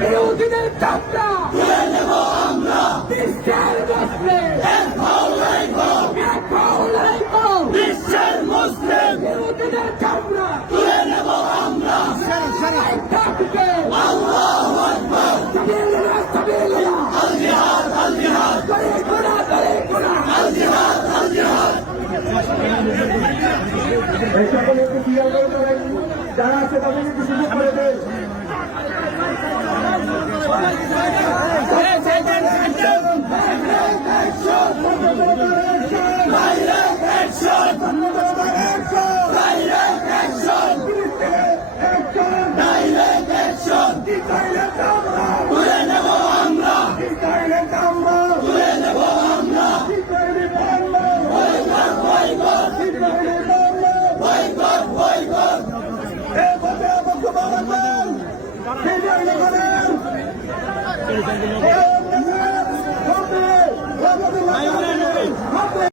বিরোধীদের চাপটা তুলে নেব আমরা। বিশ্বের মুসলিম বিশ্বের মুসলিম বিরোধীদের চাপটা তুলে নেব আমরা। আল্লাহু আকবার। আল জিহাদ আল জিহাদ আল জিহাদ আল জিহাদ। যারা আছে তাদের একটু সুযোগ করে দেন। Hey,